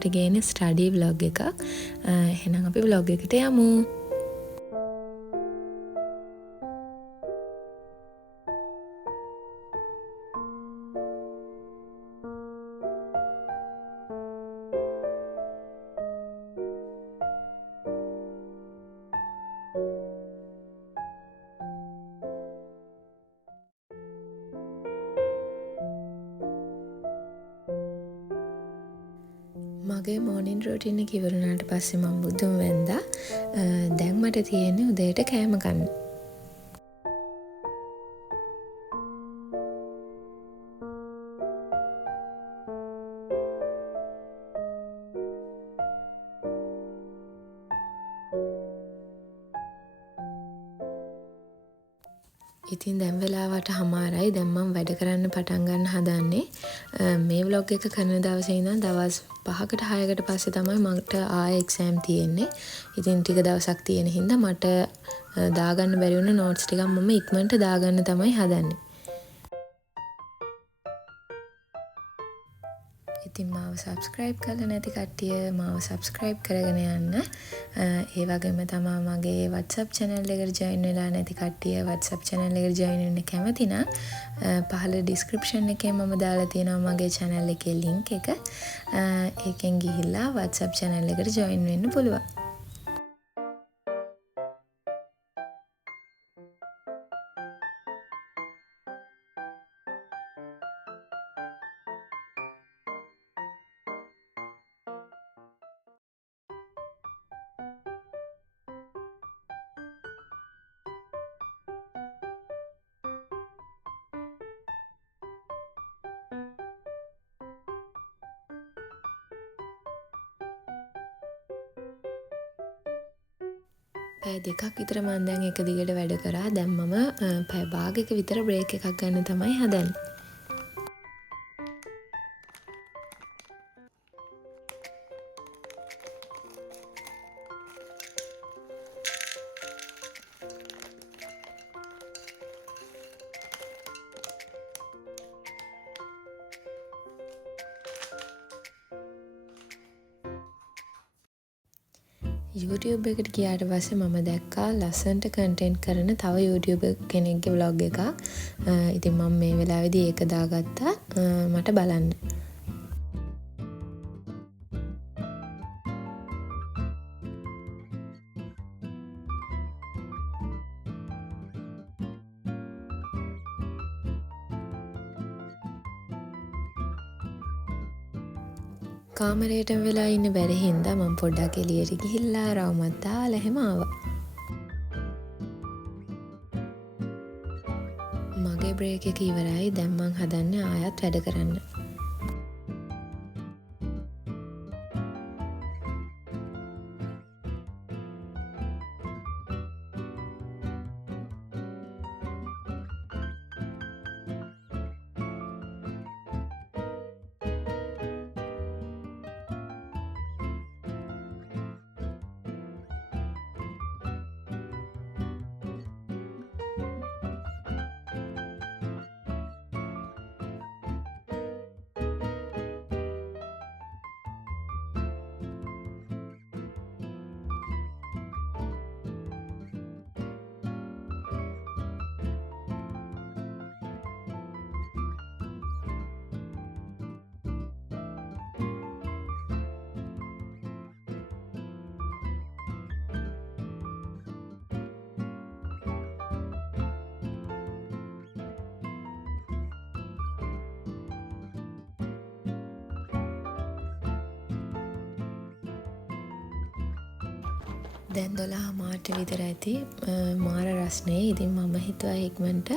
ඔයාලට ගේන study vlog එක. එහෙනම් අපි ව්ලොග් එකට යමු. මගේ මෝර්නින් රූටින් එක ඉවරුණාට පස්සේ මම බුදුන් වැන්දා. දැන් මට තියෙන්නේ උදේට කෑම කන්න. ඉතින් දැන් වෙලාවට හමාරයි. දැන් මම වැඩ කරන්න පටන් ගන්න හදන්නේ. මේ ව්ලොග් එක කරන දවසේ ඉඳන් දවස් 5කට 6කට පස්සේ තමයි මට ආයෙ එක්සෑම් තියෙන්නේ. ඉතින් ටික දවසක් තියෙන හින්දා මට දාගන්න බැරි වුණ නෝට්ස් ටිකක් මම ඉක්මනට දාගන්න තමයි හදන්නේ. ඉතින් මාව සබස්ක්‍රයිබ් කරලා නැති කට්ටිය මාව සබස්ක්‍රයිබ් කරගෙන යන්න. ඒ වගේම තමයි මගේ WhatsApp channel එකට join වෙලා නැති කට්ටිය WhatsApp channel එකට join වෙන්න කැමති නම් පහළ description එකේ මම දාලා තියෙනවා මගේ channel එකේ link එක. ඒකෙන් ගිහිල්ලා WhatsApp channel එකට join වෙන්න පුළුවන්. පැය දෙකක් විතර මම දැන් එක දිගට වැඩ කරා. දැන් මම පැය භාගයක විතර බ්‍රේක් එකක් ගන්න තමයි හදන්නේ. YouTube එකට ගියාට පස්සේ මම දැක්කා ලස්සනට කන්ටෙන්ට් කරන තව YouTube කෙනෙක්ගේ vlog එකක්. ඉතින් මම මේ වෙලාවේදී ඒක දාගත්තා මට බලන්න. කාමරයට වෙලා ඉන්න බැරි හින්දා මම පොඩ්ඩක් එළියට ගිහිල්ලා රවුමක් දාලා එහෙම ආවා. මගේ බ්‍රේක් එක ඉවරයි. දැන් මං හදන්නේ ආයෙත් වැඩ කරන්න. දැන් 12 මාට විතර ඇති. මාර රස්නේ. ඉතින් මම හිතුවා ඉක්මනට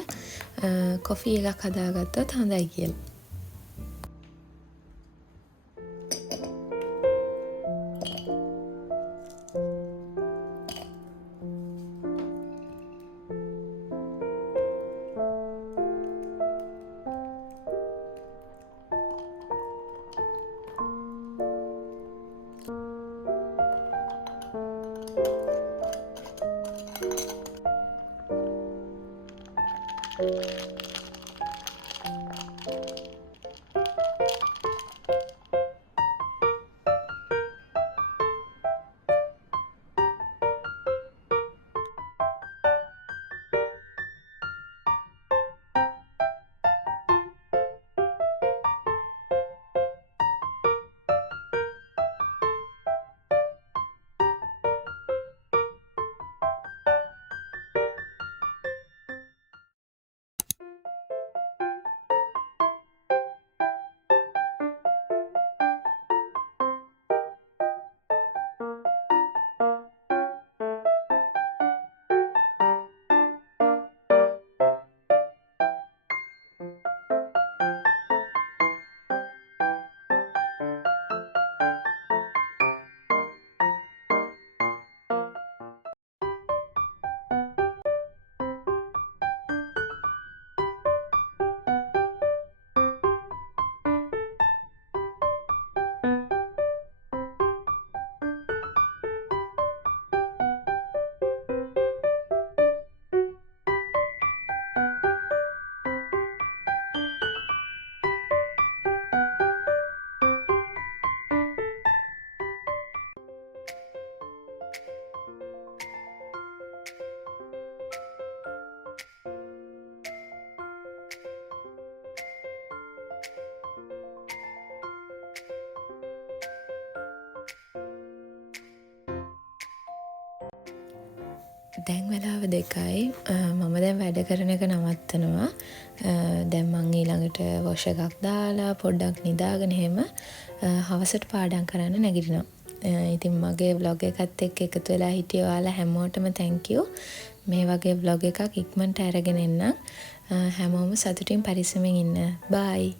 කොෆි එකක් හදාගත්තොත් හොඳයි කියලා. දැන් වෙලාව 2යි. මම දැන් වැඩ කරන එක නවත්තනවා. දැන් මං ඊළඟට වොෂ් එකක් දාලා පොඩ්ඩක් නිදාගෙන එහෙම හවසට පාඩම් කරන්න නැගිටිනවා. ඉතින් මගේ vlog එකත් එක්ක එකතු වෙලා හිටිය ඔයාලා හැමෝටම thank you. මේ වගේ vlog එකක් ඉක්මනට අරගෙන එන්න. හැමෝම සතුටින් පරිස්සමෙන් ඉන්න. bye.